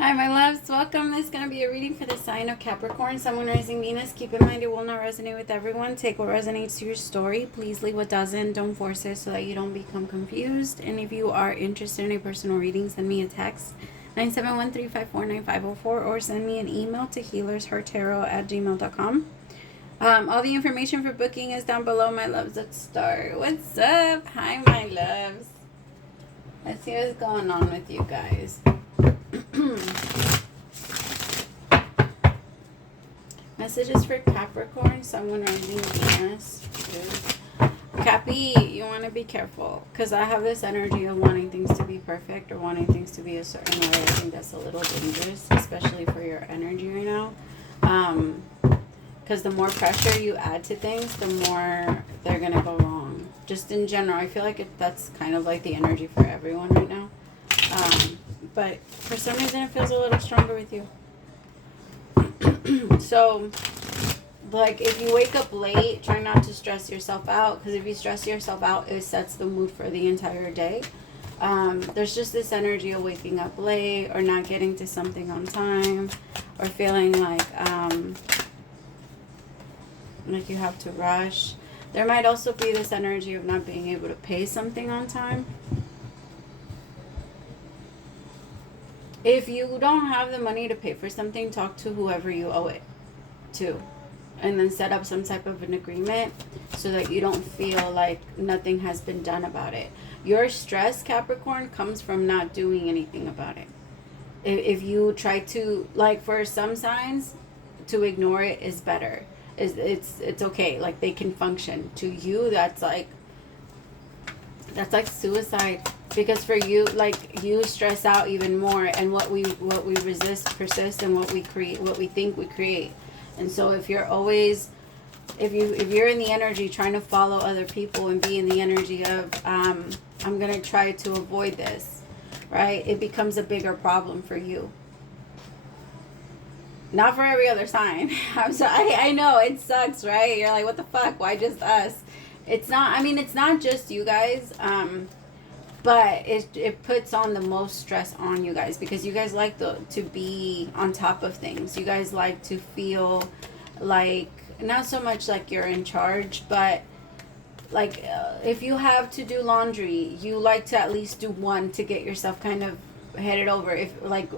Hi, my loves. Welcome. This is going to be a reading for the sign of Capricorn, Sun, Moon, Rising, Venus. Keep in mind it will not resonate with everyone. Take what resonates to your story. Please leave what doesn't. Don't force it so that you don't become confused. And if you are interested in a personal reading, send me a text 971-354-9504 or send me an email to HealersHeartTarot@gmail.com. All the information for booking is down below, my loves. Let's start. What's up? Hi, my loves. Let's see what's going on with you guys. Messages for Capricorn, someone rising Venus. Cappy, you want to be careful because I have this energy of wanting things to be perfect or wanting things to be a certain way. I think that's a little dangerous, especially for your energy right now. Because the more pressure you add to things, the more they're going to go wrong. Just in general, I feel like that's kind of like the energy for everyone right now. But for some reason, it feels a little stronger with you. So, like, if you wake up late, try not to stress yourself out. Because if you stress yourself out, it sets the mood for the entire day. There's just this energy of waking up late or not getting to something on time. Or feeling like you have to rush. There might also be this energy of not being able to pay something on time. If you don't have the money to pay for something, talk to whoever you owe it to. And then set up some type of an agreement so that you don't feel like nothing has been done about it. Your stress, Capricorn, comes from not doing anything about it. If you try to, like for some signs, to ignore it is better. It's okay. Like they can function. To you, that's like suicide. Because for you, like you stress out even more, and what we resist persists, and what we create, what we think we create. And so if you're always, if you're in the energy trying to follow other people and be in the energy of I'm gonna try to avoid this, right? It becomes a bigger problem for you. Not for every other sign. I'm sorry. I know it sucks, right? You're like, what the fuck? Why just us? It's not. I mean, it's not just you guys. But it puts on the most stress on you guys because you guys like to be on top of things. You guys like to feel like, not so much like you're in charge, but like if you have to do laundry, you like to at least do one to get yourself kind of headed over. If like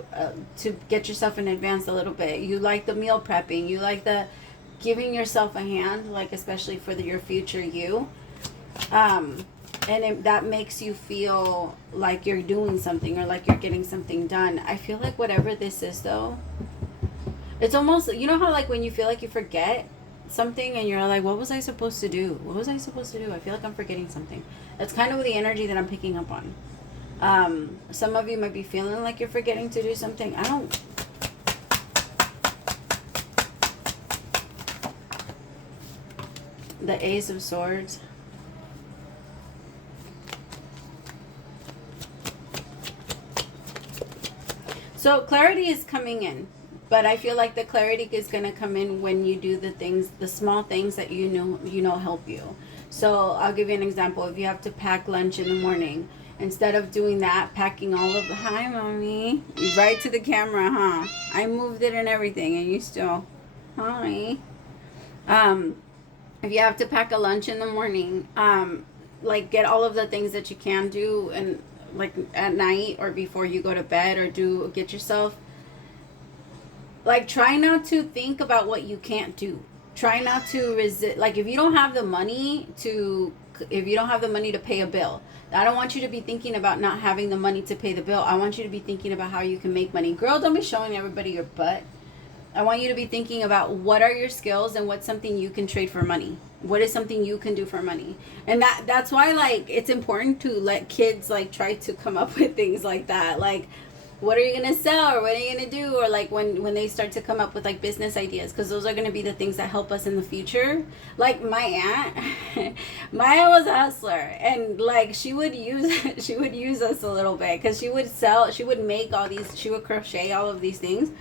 to get yourself in advance a little bit. You like the meal prepping. You like the giving yourself a hand, like especially for your future you. And that makes you feel like you're doing something or like you're getting something done. I feel like whatever this is, though, it's almost, you know how like when you feel like you forget something and you're like, what was I supposed to do? What was I supposed to do? I feel like I'm forgetting something. That's kind of the energy that I'm picking up on. Some of you might be feeling like you're forgetting to do something. I don't. The Ace of Swords. So clarity is coming in, but I feel like the clarity is going to come in when you do the things, the small things that you know help you. So I'll give you an example. If you have to pack lunch in the morning, instead of doing that, packing all of the, hi mommy, right to the camera, huh? I moved it and everything and you still, hi. If you have to pack a lunch in the morning, like get all of the things that you can do and like at night or before you go to bed, or get yourself, like try not to think about what you can't do. Try not to resist. Like if you don't have the money to pay a bill, I don't want you to be thinking about not having the money to pay the bill. I want you to be thinking about how you can make money. Girl, don't be showing everybody your butt. I want you to be thinking about what are your skills and what's something you can trade for money. What is something you can do for money? And that's why, like, it's important to let kids, like, try to come up with things like that. Like, what are you going to sell, or what are you going to do? Or, like, when they start to come up with, like, business ideas. Because those are going to be the things that help us in the future. Like, my aunt, my aunt was a hustler. And, like, she would use us a little bit. Because she would make all these, she would crochet all of these things.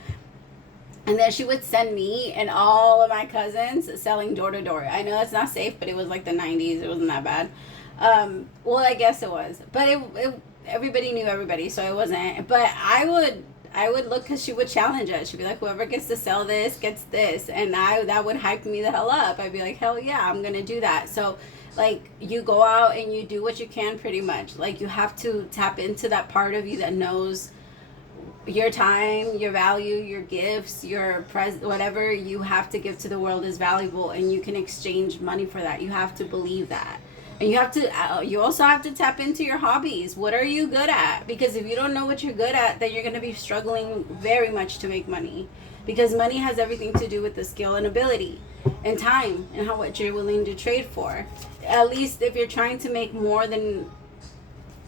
And then she would send me and all of my cousins selling door to door. I know that's not safe, but it was like the 90s. It wasn't that bad. Well, I guess it was. But it everybody knew everybody, so it wasn't. But I I would look, because she would challenge us. She'd be like, whoever gets to sell this gets this. And that would hype me the hell up. I'd be like, hell yeah, I'm going to do that. So, like, you go out and you do what you can, pretty much. Like, you have to tap into that part of you that knows your time, your value, your gifts, your whatever you have to give to the world is valuable, and you can exchange money for that. You have to believe that. And you also have to tap into your hobbies. What are you good at? Because if you don't know what you're good at, then you're going to be struggling very much to make money. Because money has everything to do with the skill and ability and time and how much you're willing to trade for. At least if you're trying to make more than,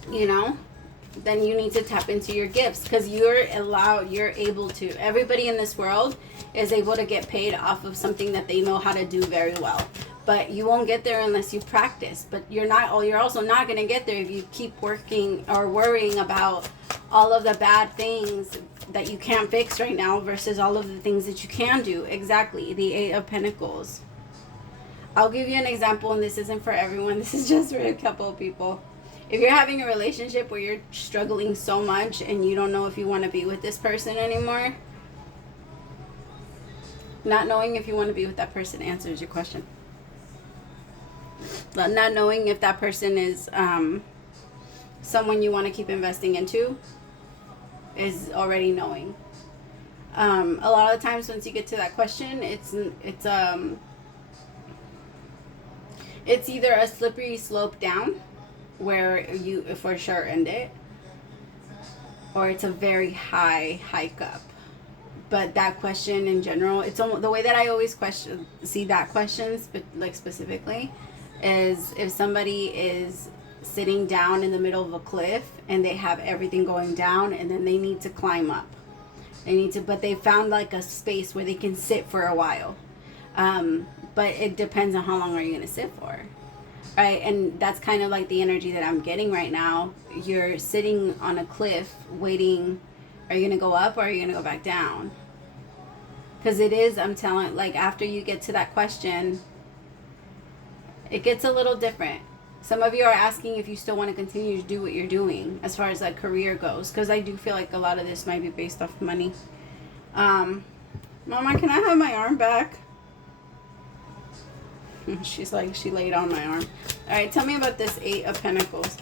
then you need to tap into your gifts, because you're able to. Everybody in this world is able to get paid off of something that they know how to do very well. But you won't get there unless you practice. But you're also not going to get there if you keep working or worrying about all of the bad things that you can't fix right now versus all of the things that you can do. Exactly. The Eight of Pentacles. I'll give you an example, and this isn't for everyone. This is just for a couple of people. If you're having a relationship where you're struggling so much and you don't know if you want to be with this person anymore, not knowing if you want to be with that person answers your question. Not knowing if that person is someone you want to keep investing into is already knowing. A lot of times once you get to that question, it's either a slippery slope down where you for sure end it, or it's a very high hike up. But that question in general, it's almost the way that I always see that question, like specifically, is if somebody is sitting down in the middle of a cliff and they have everything going down, and then they need to climb up. But they found like a space where they can sit for a while. But it depends on how long are you going to sit for, right? And that's kind of like the energy that I'm getting right now. You're sitting on a cliff waiting. Are you going to go up, or are you going to go back down? Because I'm telling, like, after you get to that question, it gets a little different. Some of you are asking if you still want to continue to do what you're doing as far as like career goes, because I do feel like a lot of this might be based off money. Mama, can I have my arm back? She's like, she laid on my arm. All right, tell me about this Eight of Pentacles.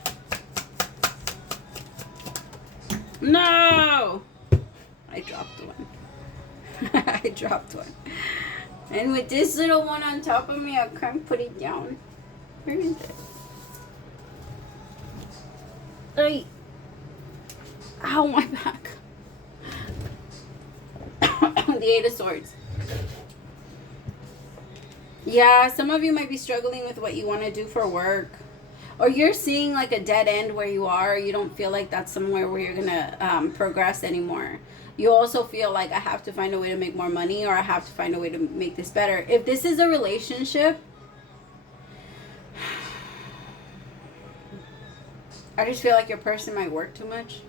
No! I dropped one. I dropped one. And with this little one on top of me, I can't put it down. Where is it? Hey. Ow, my back. The Eight of Swords. Yeah, some of you might be struggling with what you want to do for work. Or you're seeing like a dead end where you are. You don't feel like that's somewhere where you're going to progress anymore. You also feel like I have to find a way to make more money, or I have to find a way to make this better. If this is a relationship, I just feel like your person might work too much.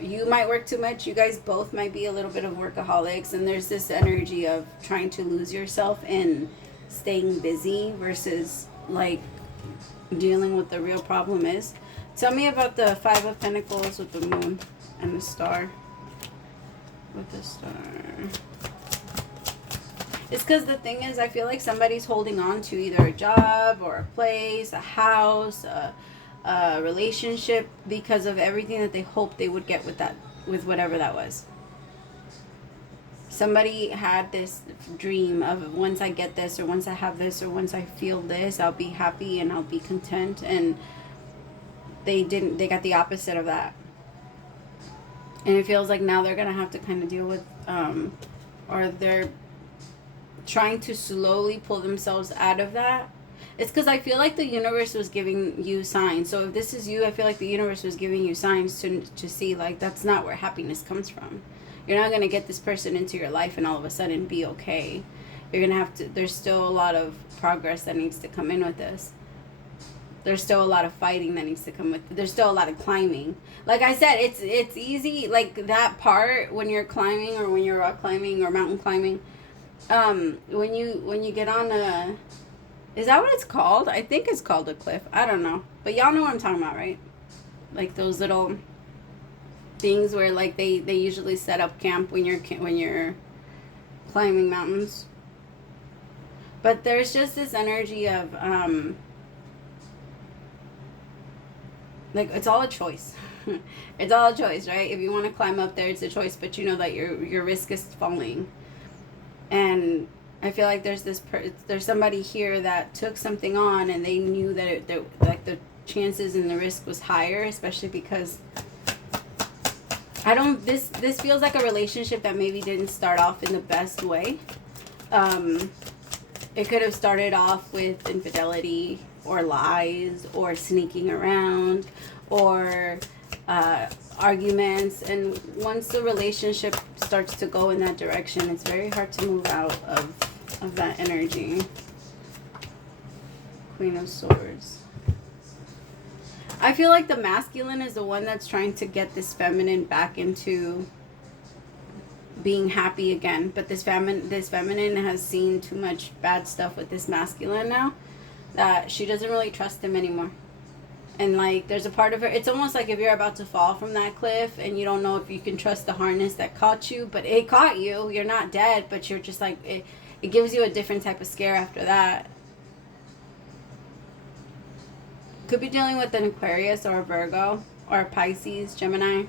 You might work too much. You guys both might be a little bit of workaholics, and there's this energy of trying to lose yourself in staying busy versus like dealing with the real problem is. Tell me about the Five of Pentacles with the moon and the star. With the star. It's because the thing is, I feel like somebody's holding on to either a job or a place, a house, a relationship, because of everything that they hoped they would get with whatever that was. Somebody had this dream of, once I get this, or once I have this, or once I feel this, I'll be happy and I'll be content, and they got the opposite of that. And it feels like now they're going to have to kind of deal with, or they're trying to slowly pull themselves out of that. It's because I feel like the universe was giving you signs. So if this is you, I feel like the universe was giving you signs to see, like, that's not where happiness comes from. You're not going to get this person into your life and all of a sudden be okay. You're going to have to, there's still a lot of progress that needs to come in with this. There's still a lot of fighting that needs to come with it. There's still a lot of climbing. Like I said, it's easy, like that part when you're climbing, or when you're rock climbing or mountain climbing. When you get on a, is that what it's called? I think it's called a cliff. I don't know. But y'all know what I'm talking about, right? Like those little, things where like they usually set up camp when you're climbing mountains. But there's just this energy of like it's all a choice. It's all a choice, right? If you want to climb up there, it's a choice, but you know that your risk is falling. And I feel like there's somebody here that took something on and they knew that like the chances and the risk was higher, especially because this feels like a relationship that maybe didn't start off in the best way. It could have started off with infidelity or lies or sneaking around or arguments, and once the relationship starts to go in that direction, it's very hard to move out of that energy. Queen of Swords. I feel like the masculine is the one that's trying to get this feminine back into being happy again, but this feminine has seen too much bad stuff with this masculine now that she doesn't really trust him anymore. And like there's a part of her, it's almost like if you're about to fall from that cliff and you don't know if you can trust the harness that caught you, but it caught you, you're not dead, but you're just like it gives you a different type of scare after that. Could be dealing with an Aquarius or a Virgo or a Pisces, Gemini.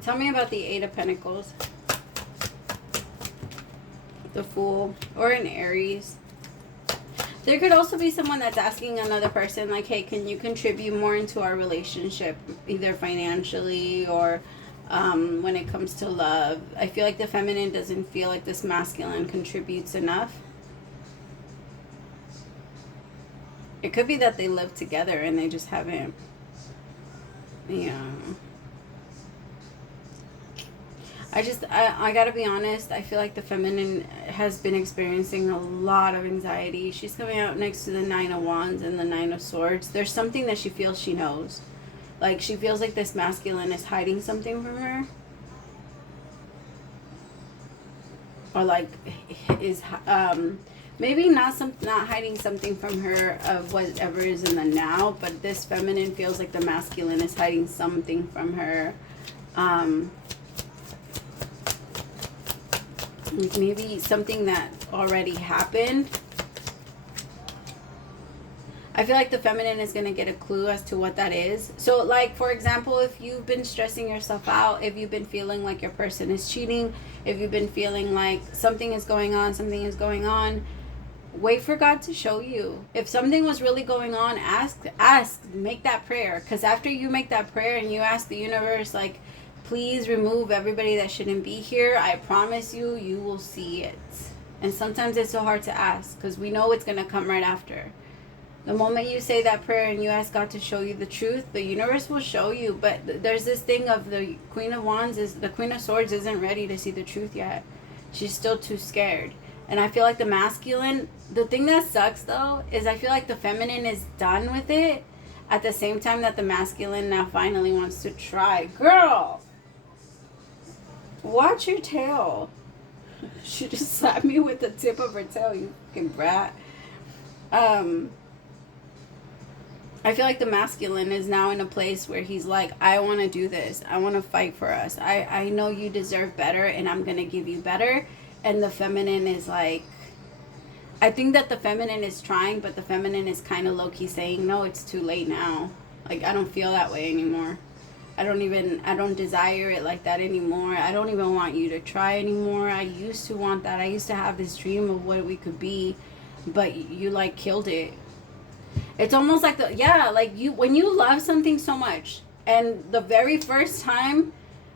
Tell me about the Eight of Pentacles. The Fool or an Aries. There could also be someone that's asking another person like, hey, can you contribute more into our relationship, either financially or when it comes to love. I feel like the feminine doesn't feel like this masculine contributes enough. It could be that they live together and they just haven't, I gotta be honest, I feel like the feminine has been experiencing a lot of anxiety. She's coming out next to the Nine of Wands and the Nine of Swords. There's something that she feels she knows. Like, she feels like this masculine is hiding something from her. Or like, is, maybe not hiding something from her of whatever is in the now, but this feminine feels like the masculine is hiding something from her. Maybe something that already happened. I feel like the feminine is going to get a clue as to what that is. So, like, for example, if you've been stressing yourself out, if you've been feeling like your person is cheating, if you've been feeling like something is going on, wait for God to show you. If something was really going on, ask, make that prayer. Because after you make that prayer and you ask the universe, like, please remove everybody that shouldn't be here, I promise you, you will see it. And sometimes it's so hard to ask because we know it's going to come right after. The moment you say that prayer and you ask God to show you the truth, the universe will show you. But there's this thing of the Queen of Wands, the Queen of Swords isn't ready to see the truth yet. She's still too scared. And I feel like the masculine, the thing that sucks though, is I feel like the feminine is done with it at the same time that the masculine now finally wants to try. Girl! Watch your tail. She just slapped me with the tip of her tail, you fucking brat. I feel like the masculine is now in a place where he's like, I want to do this. I want to fight for us. I know you deserve better and I'm going to give you better. And the feminine is like, I think that the feminine is trying, but the feminine is kind of low-key saying, no, it's too late now. Like, I don't feel that way anymore. I don't desire it like that anymore. I don't even want you to try anymore. I used to want that. I used to have this dream of what we could be, but you like killed it. It's almost like when you love something so much and the very first time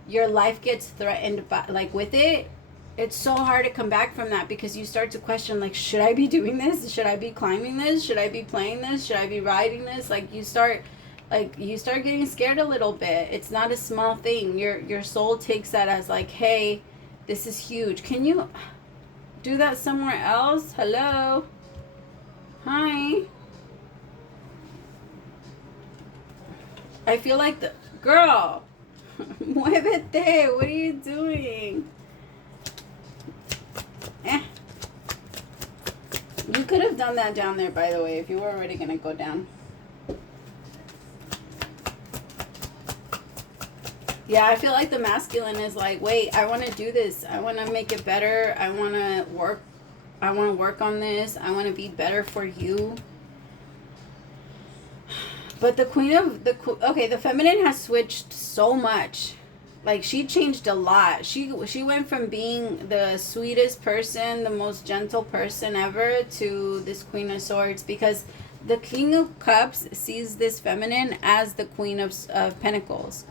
your life gets threatened by, like, with it, it's so hard to come back from that because you start to question, like, should I be doing this? Should I be climbing this? Should I be playing this? Should I be riding this? Like, you start getting scared a little bit. It's not a small thing. Your soul takes that as like, hey, this is huge. Can you do that somewhere else? Hello? Hi? I feel like the girl, muévete. What are you doing? You could have done that down there, by the way, if you were already gonna go down. Yeah, I feel like the masculine is like, wait, I want to do this. I want to make it better. I want to work. I want to work on this. I want to be better for you. But the the feminine has switched so much. Like, she changed a lot. She went from being the sweetest person, the most gentle person ever, to this Queen of Swords, because the King of Cups sees this feminine as the Queen of Pentacles.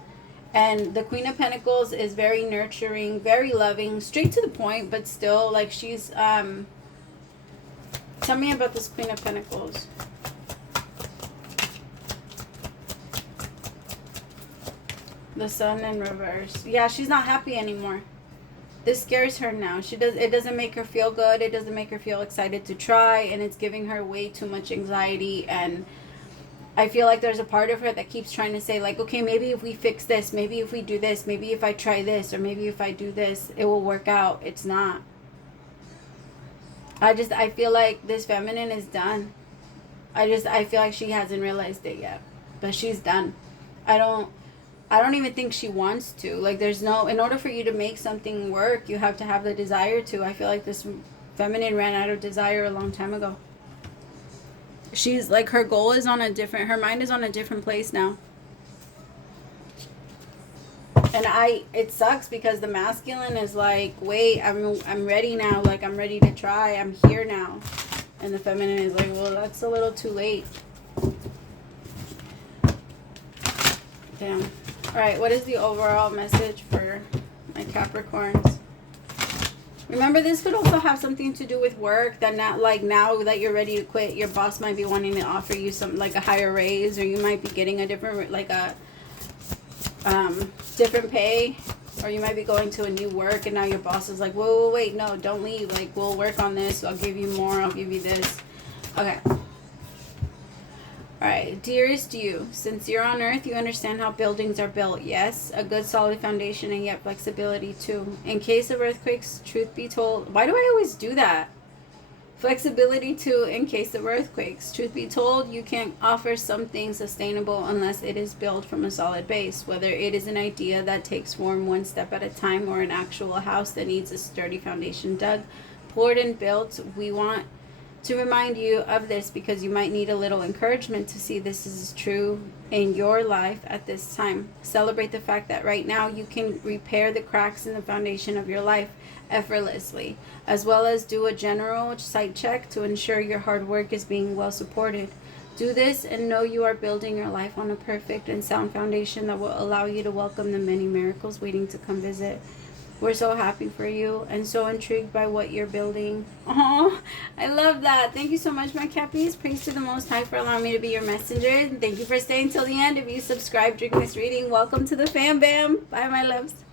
And the Queen of Pentacles is very nurturing, very loving, straight to the point, but still, like, she's, tell me about this Queen of Pentacles. The Sun in reverse. Yeah, she's not happy anymore. This scares her now. It doesn't make her feel good. It doesn't make her feel excited to try, and it's giving her way too much anxiety. And I feel like there's a part of her that keeps trying to say, like, okay, maybe if we fix this, maybe if we do this, maybe if I try this, or maybe if I do this, it will work out. It's not. I feel like this feminine is done. I feel like she hasn't realized it yet, but she's done. I don't even think she wants to. Like, in order for you to make something work, you have to have the desire to. I feel like this feminine ran out of desire a long time ago. She's like, her goal is on her mind is on a different place now. And it sucks because the masculine is like, wait, I'm ready now. Like, I'm ready to try. I'm here now. And the feminine is like, well, that's a little too late. Damn. All right, what is the overall message for my Capricorns? Remember, this could also have something to do with work. That not like now that you're ready to quit, your boss might be wanting to offer you some, like, a higher raise, or you might be getting a different, like a different pay, or you might be going to a new work, and now your boss is like, whoa, wait, no, don't leave. Like, we'll work on this. I'll give you more. I'll give you this. Okay. Alright, dearest you, since you're on Earth, you understand how buildings are built. Yes, a good solid foundation and yet flexibility too. In case of earthquakes, truth be told, why do I always do that? Flexibility too in case of earthquakes. Truth be told, you can't offer something sustainable unless it is built from a solid base. Whether it is an idea that takes form one step at a time or an actual house that needs a sturdy foundation dug, poured and built, we want to remind you of this because you might need a little encouragement to see this is true in your life at this time. Celebrate the fact that right now you can repair the cracks in the foundation of your life effortlessly, as well as do a general site check to ensure your hard work is being well supported. Do this and know you are building your life on a perfect and sound foundation that will allow you to welcome the many miracles waiting to come visit. We're so happy for you and so intrigued by what you're building. Oh, I love that. Thank you so much, my Cappies. Praise to the Most High for allowing me to be your messenger. And thank you for staying till the end. If you subscribe during this reading, welcome to the fam bam. Bye, my loves.